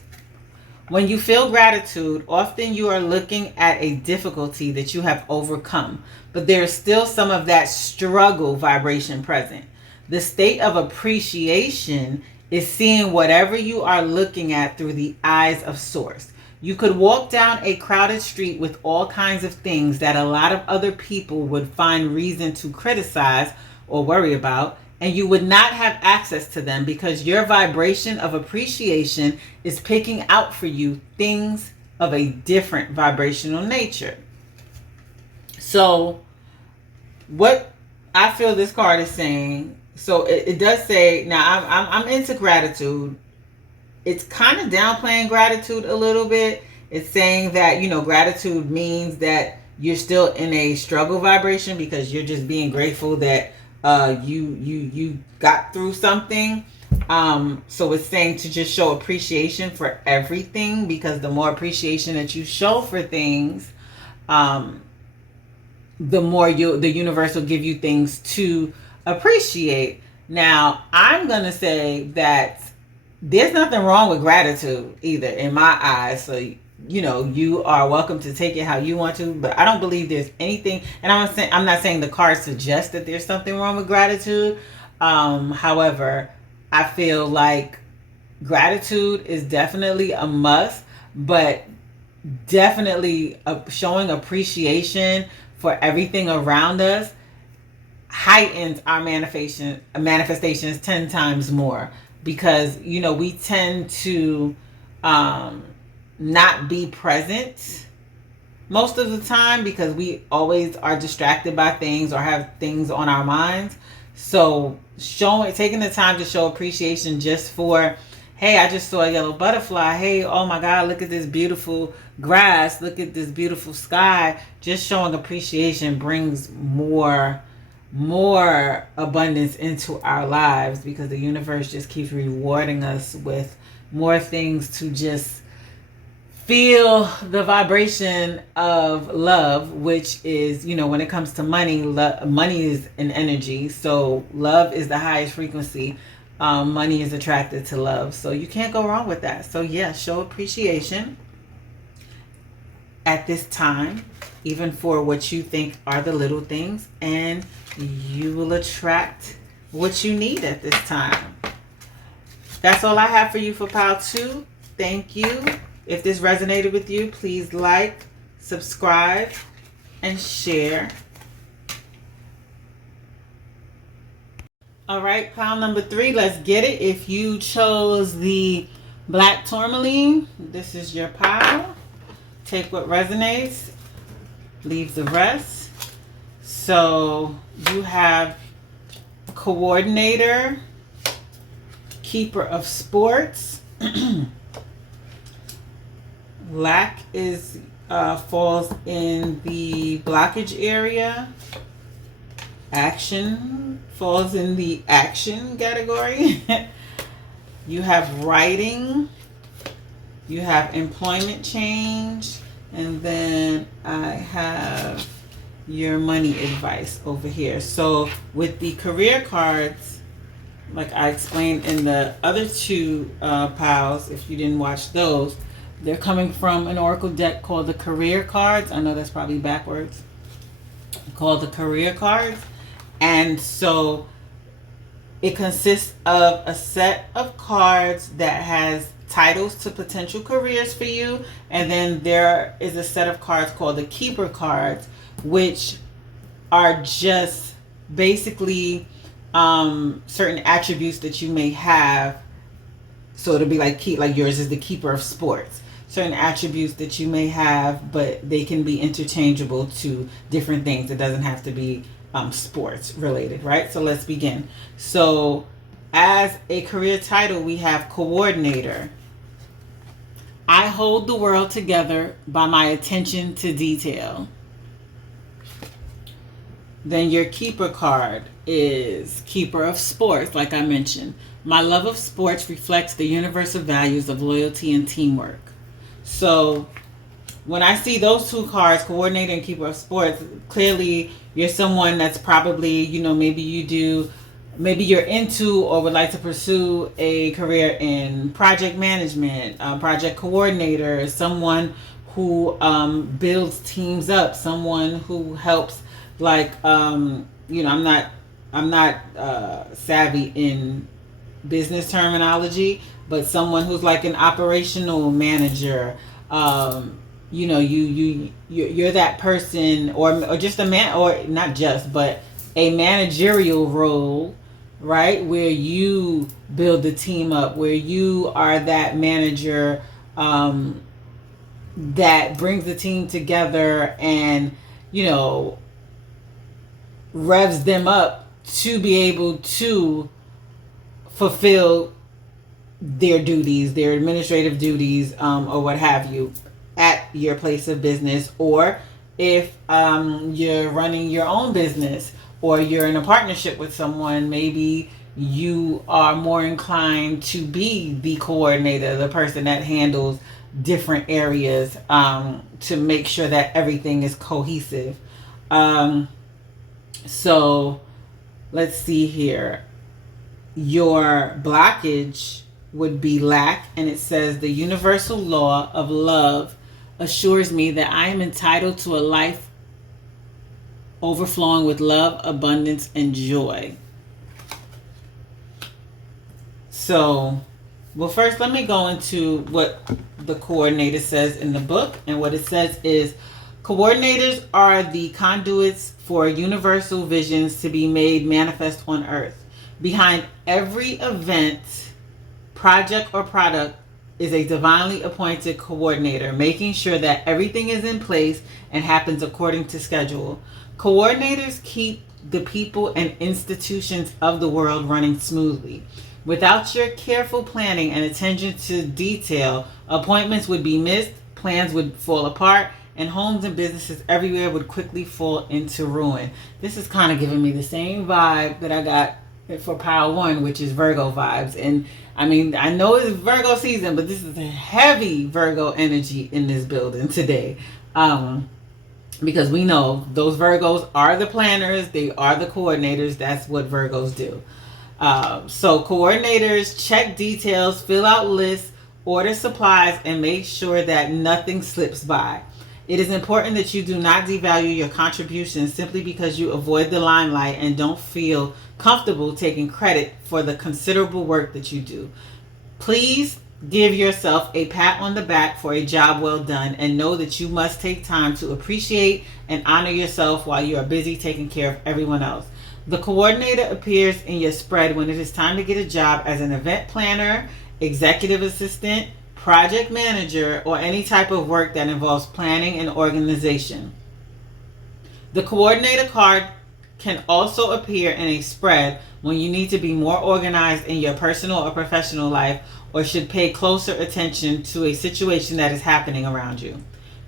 When you feel gratitude, often you are looking at a difficulty that you have overcome, but there is still some of that struggle vibration present. The state of appreciation is seeing whatever you are looking at through the eyes of Source. You could walk down a crowded street with all kinds of things that a lot of other people would find reason to criticize or worry about, and you would not have access to them because your vibration of appreciation is picking out for you things of a different vibrational nature. So what I feel this card is saying, so it does say, now I'm into gratitude. It's kind of downplaying gratitude a little bit. It's saying that, gratitude means that you're still in a struggle vibration because you're just being grateful that you got through something. So it's saying to just show appreciation for everything, because the more appreciation that you show for things, the more the universe will give you things to appreciate. Now, I'm going to say that there's nothing wrong with gratitude either in my eyes. So, you are welcome to take it how you want to, but I don't believe there's anything, and I'm not saying the cards suggest that there's something wrong with gratitude. However, I feel like gratitude is definitely a must, but definitely showing appreciation for everything around us heightens our manifestations 10 times more, because we tend to not be present most of the time because we always are distracted by things or have things on our minds. So taking the time to show appreciation just for, hey, I just saw a yellow butterfly. Hey, oh my God, look at this beautiful grass. Look at this beautiful sky. Just showing appreciation brings more abundance into our lives, because the universe just keeps rewarding us with more things to just feel the vibration of love, which is, when it comes to money, money is an energy. So love is the highest frequency. Money is attracted to love. So you can't go wrong with that. So yeah, show appreciation at this time, even for what you think are the little things, and you will attract what you need at this time. That's all I have for you for Pile 2. Thank you. If this resonated with you, please like, subscribe, and share. All right, pile number 3, let's get it. If you chose the black tourmaline, this is your pile. Take what resonates, leave the rest. So you have coordinator, keeper of sports. Lack is falls in the blockage area. Action falls in the action category. You have writing. You have employment change. And then I have your money advice over here. So with the career cards, like I explained in the other two piles, if you didn't watch those, they're coming from an oracle deck called the career cards. I know that's probably backwards. Called the career cards. And so it consists of a set of cards that has titles to potential careers for you. And then there is a set of cards called the keeper cards, which are just basically certain attributes that you may have. So it'll be like yours is the keeper of sports. Certain attributes that you may have, but they can be interchangeable to different things. It doesn't have to be sports related, right? So let's begin. So as a career title, we have coordinator. I hold the world together by my attention to detail. Then your keeper card is keeper of sports, like I mentioned. My love of sports reflects the universal values of loyalty and teamwork. So when I see those two cards, coordinator and keeper of sports, clearly you're someone that's probably, maybe you're into or would like to pursue a career in project management, project coordinator, someone who builds teams up, someone who helps, I'm not savvy in business terminology, but someone who's like an operational manager. You're that person, or just a man, or not just, but a managerial role, right? Where you build the team up, where you are that manager that brings the team together and, revs them up to be able to fulfill their duties, their administrative duties, or what have you at your place of business. Or if you're running your own business or you're in a partnership with someone, maybe you are more inclined to be the coordinator, the person that handles different areas to make sure that everything is cohesive. So let's see here. Your blockage would be lack, and it says the universal law of love assures me that I am entitled to a life overflowing with love, abundance, and joy. So, well, first let me go into what the coordinator says in the book. And what it says is, coordinators are the conduits for universal visions to be made manifest on earth. Behind every event, project, or product is a divinely appointed coordinator, making sure that everything is in place and happens according to schedule. Coordinators keep the people and institutions of the world running smoothly. Without your careful planning and attention to detail, appointments would be missed, plans would fall apart, and homes and businesses everywhere would quickly fall into ruin. This is kind of giving me the same vibe that I got for Pile 1, which is Virgo vibes. And I mean, I know it's Virgo season, but this is a heavy Virgo energy in this building today. Because we know those Virgos are the planners, they are the coordinators. That's what Virgos do. So coordinators check details, fill out lists, order supplies, and make sure that nothing slips by. It is important that you do not devalue your contributions simply because you avoid the limelight and don't feel comfortable taking credit for the considerable work that you do. Please give yourself a pat on the back for a job well done, and know that you must take time to appreciate and honor yourself while you are busy taking care of everyone else. The coordinator appears in your spread when it is time to get a job as an event planner, executive assistant, project manager, or any type of work that involves planning and organization. The coordinator card can also appear in a spread when you need to be more organized in your personal or professional life, or should pay closer attention to a situation that is happening around you.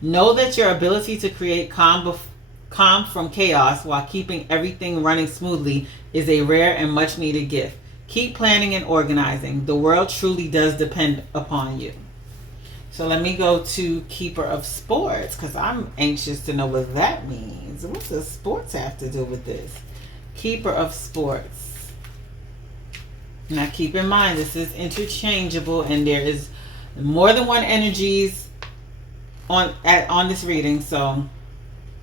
Know that your ability to create calm from chaos while keeping everything running smoothly is a rare and much needed gift. Keep planning and organizing. The world truly does depend upon you. So let me go to Keeper of Sports because I'm anxious to know what that means. What does sports have to do with this? Keeper of Sports. Now keep in mind this is interchangeable and there is more than one energies on this reading. So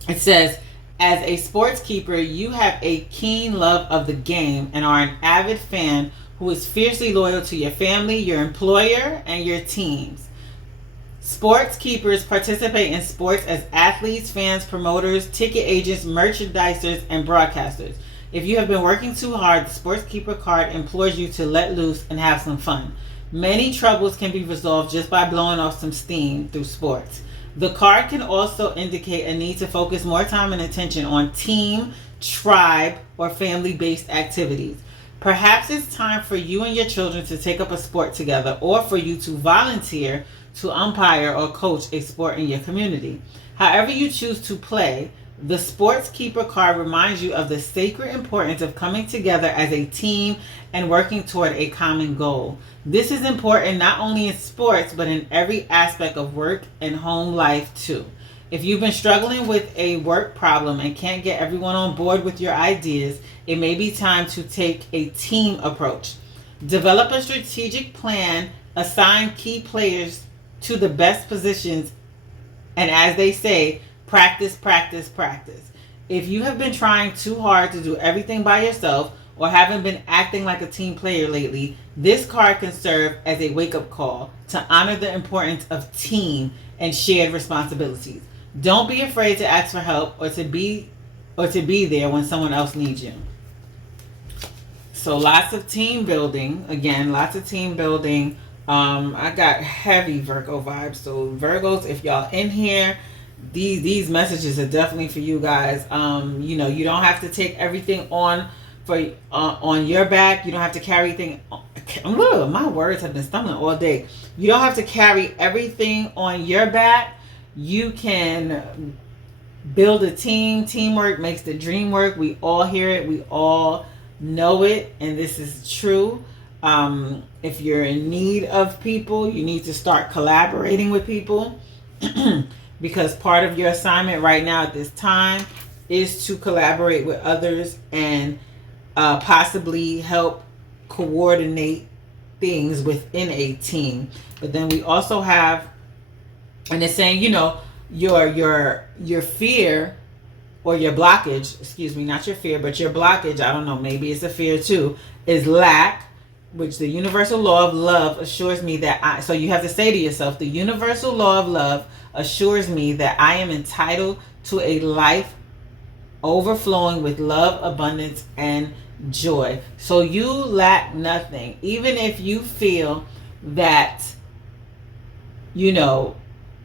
it says, as a sports keeper, you have a keen love of the game and are an avid fan who is fiercely loyal to your family, your employer, and your teams. Sports keepers participate in sports as athletes, fans, promoters, ticket agents, merchandisers, and broadcasters. If you have been working too hard, the Sports Keeper card implores you to let loose and have some fun. Many troubles can be resolved just by blowing off some steam through sports. The card can also indicate a need to focus more time and attention on team, tribe, or family-based activities. Perhaps it's time for you and your children to take up a sport together or for you to volunteer to umpire or coach a sport in your community. However you choose to play, the Sports Keeper card reminds you of the sacred importance of coming together as a team and working toward a common goal. This is important not only in sports, but in every aspect of work and home life too. If you've been struggling with a work problem and can't get everyone on board with your ideas, it may be time to take a team approach. Develop a strategic plan, assign key players to the best positions, and as they say, practice, practice, practice. If you have been trying too hard to do everything by yourself or haven't been acting like a team player lately, this card can serve as a wake-up call to honor the importance of team and shared responsibilities. Don't be afraid to ask for help or to be there when someone else needs you. So lots of team building. Again, lots of team building. I got heavy Virgo vibes. So Virgos, if y'all in here, these messages are definitely for you guys. You know, you don't have to take everything on your back. You don't have to carry everything. My words have been stumbling all day. You don't have to carry everything on your back. You can build a team. Teamwork makes the dream work. We all hear it. We all know it, and this is true. If you're in need of people, you need to start collaborating with people because part of your assignment right now at this time is to collaborate with others and possibly help coordinate things within a team. But then we also have, and it's saying, you know, your fear or your blockage, excuse me, not your fear, but your blockage, I don't know, maybe it's a fear too, is lack, which the universal law of love assures me that so you have to say to yourself, the universal law of love assures me that I am entitled to a life overflowing with love, abundance, and joy. So you lack nothing. Even if you feel that, you know,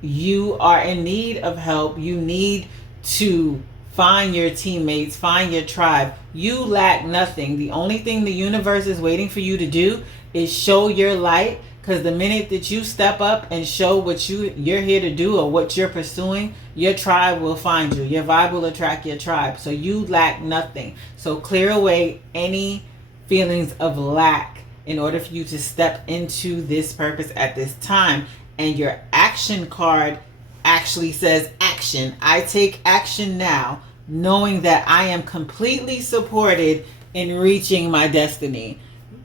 you are in need of help, you need to find your teammates, find your tribe. You lack nothing. The only thing the universe is waiting for you to do is show your light, because the minute that you step up and show what you're here to do or what you're pursuing, your tribe will find you. Your vibe will attract your tribe. So you lack nothing. So clear away any feelings of lack in order for you to step into this purpose at this time. And your action card actually says action. I take action now, knowing that I am completely supported in reaching my destiny.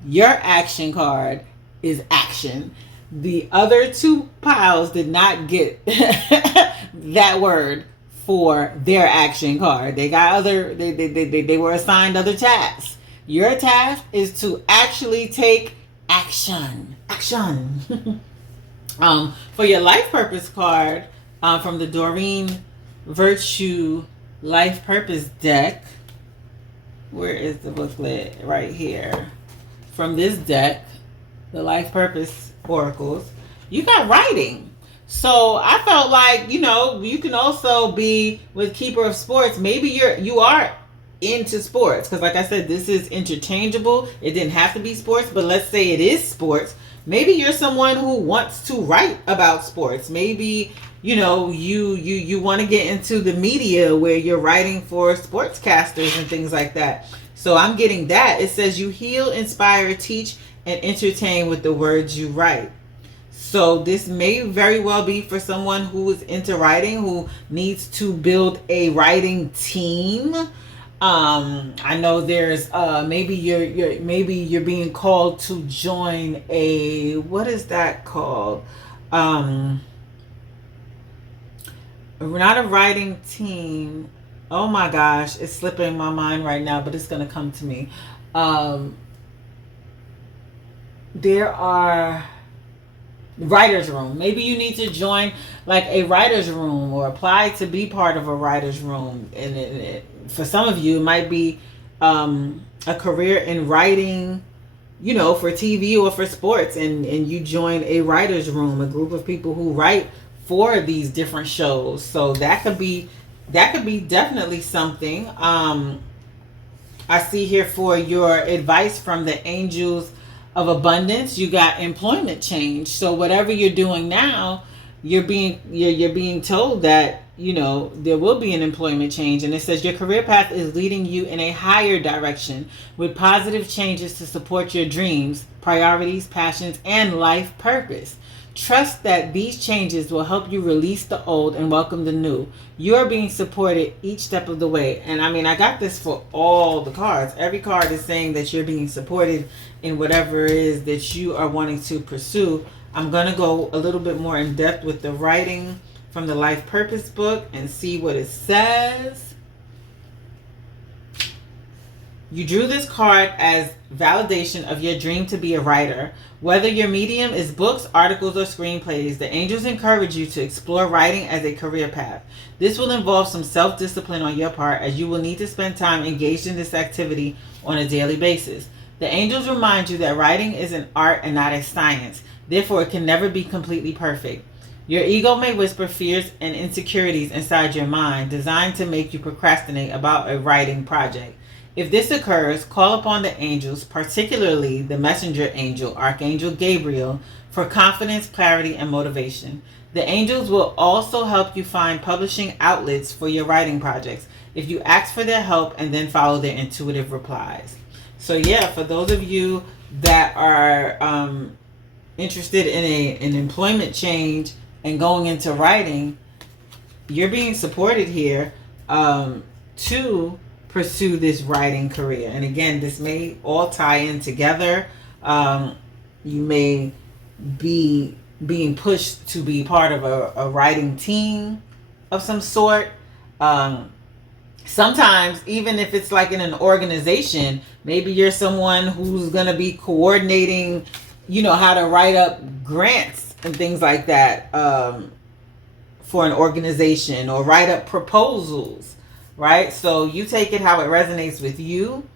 Your action card is action. The other two piles did not get that word for their action card. They got they were assigned other tasks. Your task is to actually take action. Action. For your life purpose card, from the Doreen Virtue Life Purpose deck. Where is the booklet? Right here. From this deck, the Life Purpose Oracles, you got writing. So I felt like, you know, you can also be with Keeper of Sports. Maybe you are into sports, because like I said, this is interchangeable. It didn't have to be sports, but let's say it is sports. Maybe you're someone who wants to write about sports. Maybe, you know, you want to get into the media where you're writing for sportscasters and things like that. So I'm getting that. It says you heal, inspire, teach, and entertain with the words you write. So this may very well be for someone who is into writing, who needs to build a writing team. I know there's maybe you're being called to join a, what is that called? Not a writing team. Oh my gosh, it's slipping my mind right now, but it's gonna come to me. There are writer's room. Maybe you need to join like a writer's room or apply to be part of a writer's room. And for some of you, it might be a career in writing, you know, for TV or for sports, and you join a writer's room, a group of people who write for these different shows. So that could be definitely something. I see here for your advice from the angels of abundance, you got employment change. So whatever you're doing now, you're being told that, you know, there will be an employment change. And it says your career path is leading you in a higher direction with positive changes to support your dreams, priorities, passions, and life purpose. Trust that these changes will help you release the old and welcome the new. You are being supported each step of the way. And I mean, I got this for all the cards. Every card is saying that you're being supported in whatever it is that you are wanting to pursue. I'm going to go a little bit more in depth with the writing from the Life Purpose book and see what it says. You drew this card as validation of your dream to be a writer. Whether your medium is books, articles, or screenplays, the angels encourage you to explore writing as a career path. This will involve some self-discipline on your part, as you will need to spend time engaged in this activity on a daily basis. The angels remind you that writing is an art and not a science. Therefore, it can never be completely perfect. Your ego may whisper fears and insecurities inside your mind, designed to make you procrastinate about a writing project. If this occurs, call upon the angels, particularly the messenger angel, Archangel Gabriel, for confidence, clarity, and motivation. The angels will also help you find publishing outlets for your writing projects if you ask for their help and then follow their intuitive replies. So yeah, for those of you that are interested in an employment change and going into writing, you're being supported here to pursue this writing career. And again, this may all tie in together. You may be being pushed to be part of a writing team of some sort. Sometimes, even if it's like in an organization, maybe you're someone who's going to be coordinating, you know, how to write up grants and things like that for an organization, or write up proposals. Right? So you take it how it resonates with you.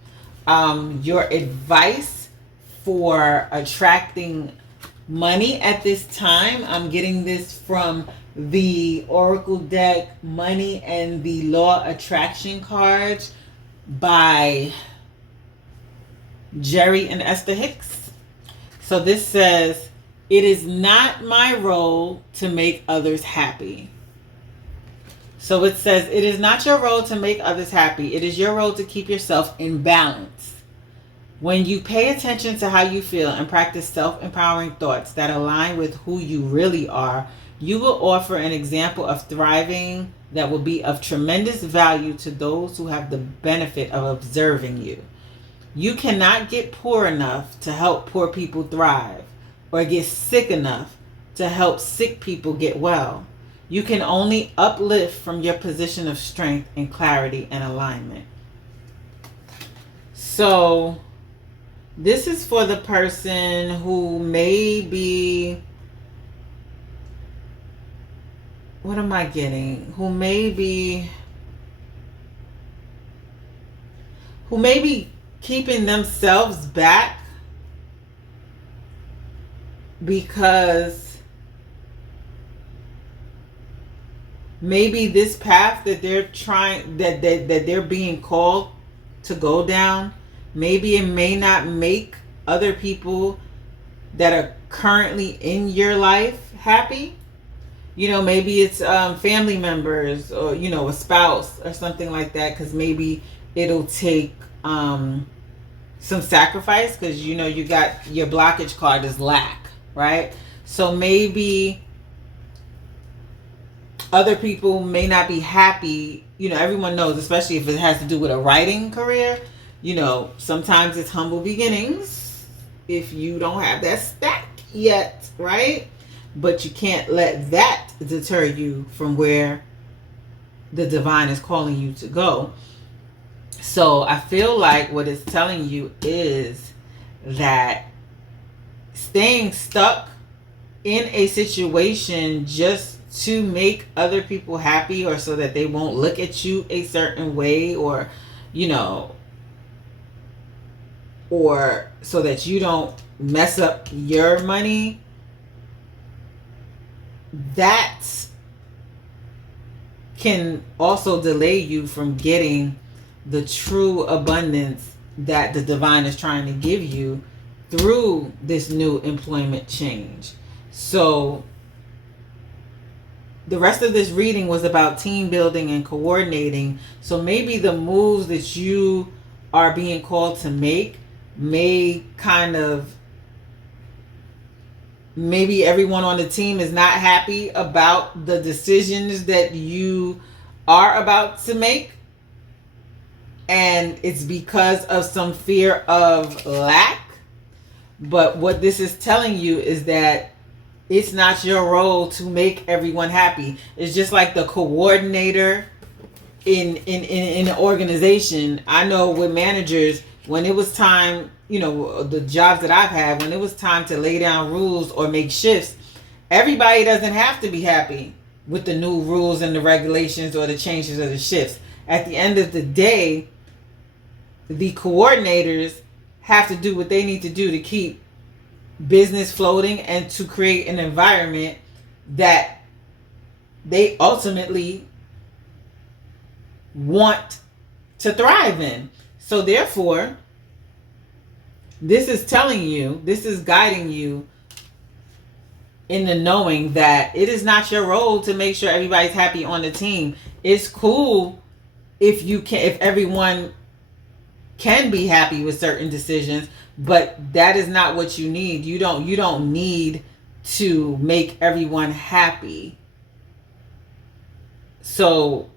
Your advice for attracting money at this time, I'm getting this from the Oracle deck, Money and the Law Attraction cards by Jerry and Esther Hicks. So this says, it is not my role to make others happy. So it says, it is not your role to make others happy. It is your role to keep yourself in balance. When you pay attention to how you feel and practice self-empowering thoughts that align with who you really are, you will offer an example of thriving that will be of tremendous value to those who have the benefit of observing you. You cannot get poor enough to help poor people thrive, or get sick enough to help sick people get well. You can only uplift from your position of strength and clarity and alignment. So this is for the person who may be, what am I getting? Who may be keeping themselves back because maybe this path that they're trying, that they're being called to go down, maybe it may not make other people that are currently in your life happy. You know, maybe it's family members, or, you know, a spouse or something like that, because maybe it'll take some sacrifice, because, you know, you got your blockage card is lack, right? So maybe other people may not be happy. Everyone knows, especially if it has to do with a writing career, sometimes it's humble beginnings if you don't have that stack yet, right? But you can't let that deter you from where the divine is calling you to go. So I feel like what it's telling you is that staying stuck in a situation just to make other people happy, or so that they won't look at you a certain way, or or so that you don't mess up your money, that can also delay you from getting the true abundance that the divine is trying to give you through this new employment change. So the rest of this reading was about team building and coordinating. So maybe the moves that you are being called to make may maybe everyone on the team is not happy about the decisions that you are about to make. And it's because of some fear of lack. But what this is telling you is that it's not your role to make everyone happy. It's just like the coordinator in an organization. I know with managers, when it was time, the jobs that I've had, when it was time to lay down rules or make shifts, everybody doesn't have to be happy with the new rules and the regulations or the changes of the shifts. At the end of the day, the coordinators have to do what they need to do to keep business floating and to create an environment that they ultimately want to thrive in. So therefore, this is telling you, this is guiding you in the knowing that it is not your role to make sure everybody's happy on the team. It's cool if everyone can be happy with certain decisions, but that is not what you need. You don't need to make everyone happy. So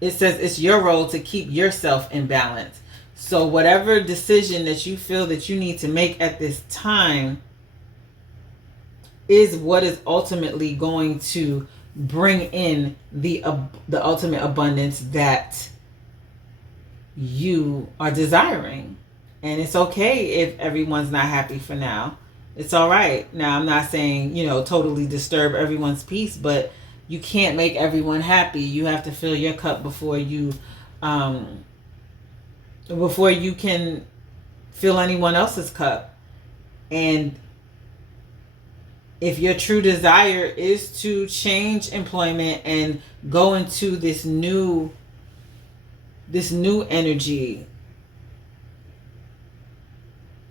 it says it's your role to keep yourself in balance. So whatever decision that you feel that you need to make at this time is what is ultimately going to bring in the ultimate abundance that you are desiring. And it's okay if everyone's not happy for now. It's all right. Now, I'm not saying, totally disturb everyone's peace, but you can't make everyone happy. You have to fill your cup before you can fill anyone else's cup. And if your true desire is to change employment and go into this new energy,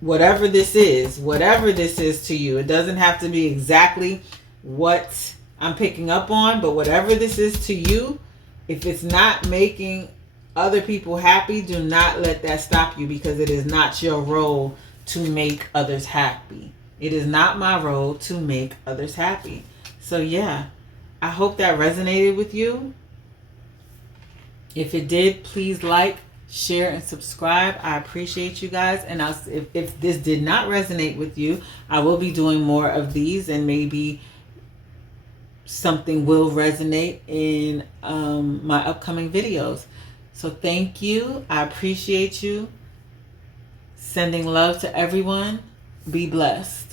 whatever this is to you, it doesn't have to be exactly what I'm picking up on, but whatever this is to you, if it's not making other people happy, do not let that stop you, because it is not your role to make others happy. It is not my role to make others happy. So yeah, I hope that resonated with you. If it did, please like, share, and subscribe. I appreciate you guys. And if this did not resonate with you, I will be doing more of these, and maybe something will resonate in my upcoming videos. So thank you. I appreciate you. Sending love to everyone. Be blessed.